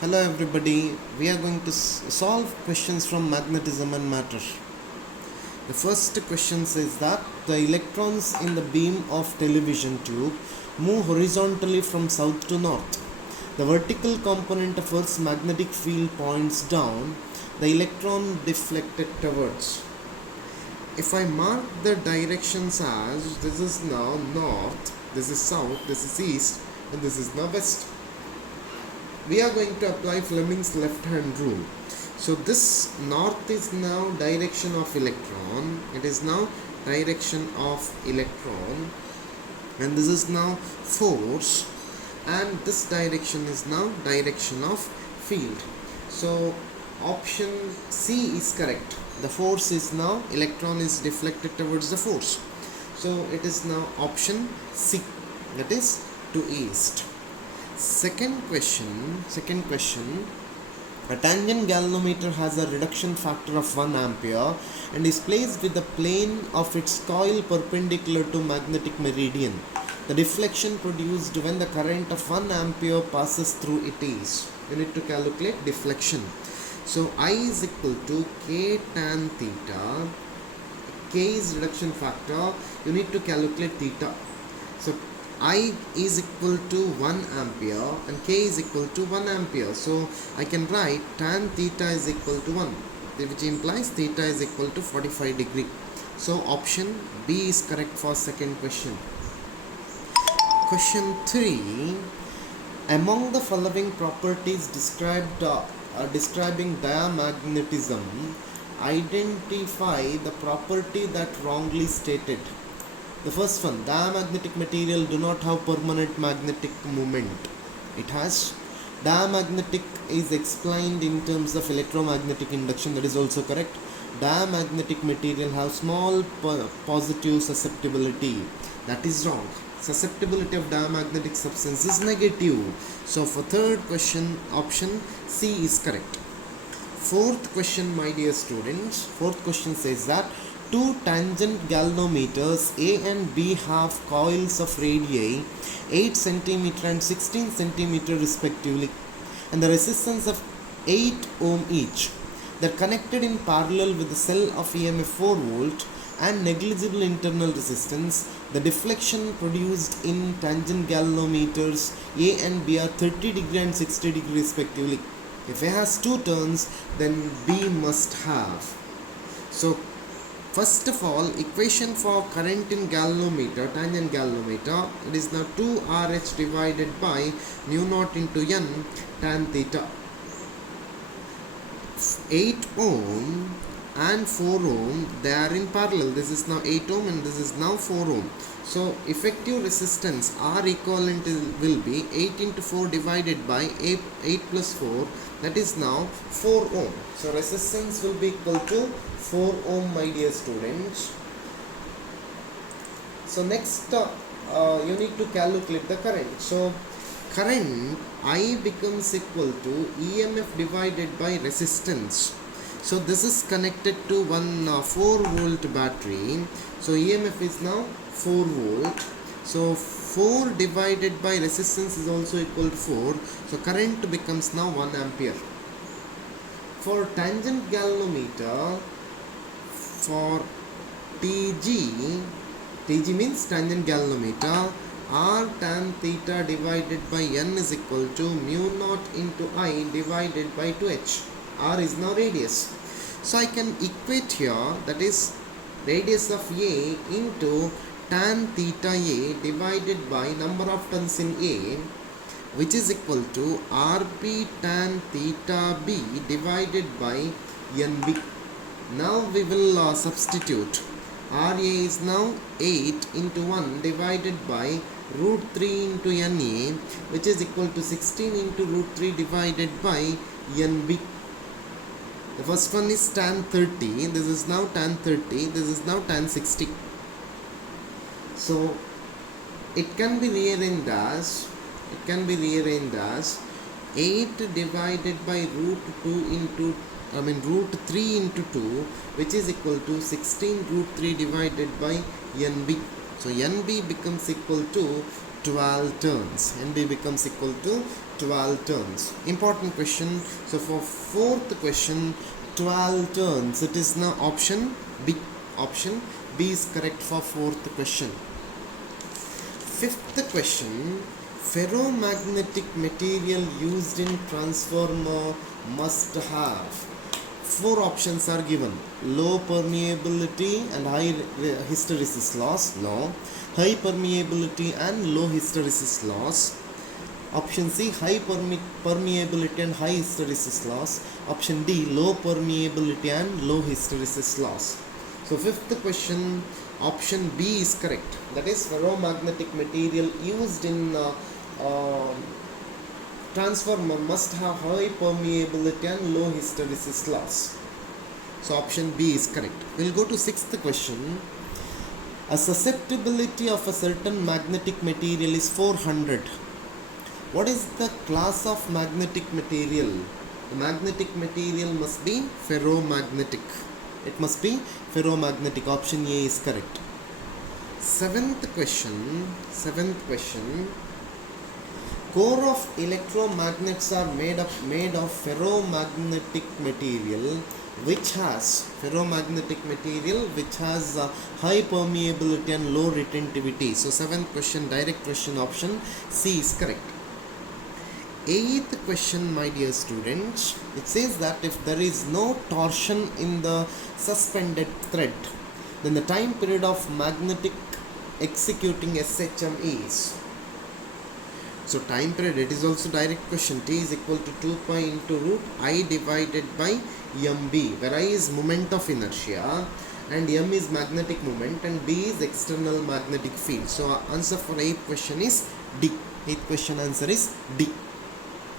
Hello everybody, we are going to solve questions from magnetism and matter. The first question says that the electrons in the beam of television tube move horizontally from south to north. The vertical component of Earth's magnetic field points down, the electron deflected towards. If I mark the directions as this is now north, this is south, this is east, and this is now west, we are going to apply Fleming's left hand rule. So this north is now direction of electron, it is now direction of electron, and this is now force, and this direction is now direction of field. So option C is correct. The force is now electron is deflected towards the force. So it is now option C, that is to east. Second question, a tangent galvanometer has a reduction factor of 1 ampere and is placed with the plane of its coil perpendicular to magnetic meridian. The deflection produced when the current of 1 ampere passes through it is. You need to calculate deflection. So I is equal to K tan theta. K is reduction factor. You need to calculate theta. So I is equal to 1 ampere and K is equal to 1 ampere. So I can write tan theta is equal to 1, which implies theta is equal to 45 degree. So option B is correct for second question. Question 3. Among the following properties describing diamagnetism, identify the property that wrongly stated. The first one, diamagnetic material do not have permanent magnetic moment. It has. Diamagnetic is explained in terms of electromagnetic induction, that is also correct. Diamagnetic material have small positive susceptibility, that is wrong. Susceptibility of diamagnetic substance is negative. So for third question, option C is correct. Fourth question, my dear students, fourth question says that two tangent galvanometers A and B have coils of radii 8 cm and 16 cm respectively, and the resistance of 8 ohm each. They are connected in parallel with the cell of EMF 4 volt and negligible internal resistance. The deflection produced in tangent galvanometers A and B are 30 degree and 60 degree respectively. If A has two turns, then B must have. So first of all, equation for current in galvanometer, tangent galvanometer, it is now 2 RH divided by mu naught into N tan theta. 8 ohm and 4 ohm, they are in parallel. This is now 8 ohm and this is now 4 ohm. So effective resistance R equivalent will be 8 into 4 divided by 8 plus 4, that is now 4 ohm. So resistance will be equal to 4 ohm, my dear students. So next you need to calculate the current. So current I becomes equal to EMF divided by resistance. So this is connected to one 4 volt battery. So EMF is now 4 volt. So 4 divided by resistance is also equal to 4. So current becomes now 1 ampere. For tangent galvanometer, for TG means tangent galvanometer, R tan theta divided by N is equal to mu naught into I divided by 2H. R is now radius. So I can equate here, that is radius of A into tan theta A divided by number of turns in A, which is equal to RB tan theta B divided by NB. Now we will substitute. RA is now 8 into 1 divided by root 3 into NA, which is equal to 16 into root 3 divided by NB. The first one is tan 30, this is now tan 30, this is now tan 60. So it can be rearranged as 8 divided by root 3 into 2, which is equal to 16 root 3 divided by NB. So NB becomes equal to 12 turns. NB becomes equal to 12 turns. Important question. So for fourth question, 12 turns, it is now option B. Option B is correct for fourth question. Fifth question, ferromagnetic material used in transformer must have. Four options are given: low permeability and high hysteresis loss, no. High permeability and low hysteresis loss. Option C, high permeability and high hysteresis loss. Option D, low permeability and low hysteresis loss. So fifth question, option B is correct. That is, ferromagnetic material used in transformer must have high permeability and low hysteresis loss. So option B is correct. We'll go to sixth question. A susceptibility of a certain magnetic material is 400. What is the class of magnetic material? The magnetic material must be ferromagnetic. It must be ferromagnetic. Option A is correct. Seventh question. Core of electromagnets are made of ferromagnetic material which has high permeability and low retentivity. So seventh question, direct question, option C is correct. Eighth question, my dear students, it says that if there is no torsion in the suspended thread, then the time period of magnetic executing SHM is. So time period, it is also direct question. T is equal to 2 pi into root I divided by mb, where I is moment of inertia and m is magnetic moment and b is external magnetic field. So answer for eighth question is D. Eighth question answer is D.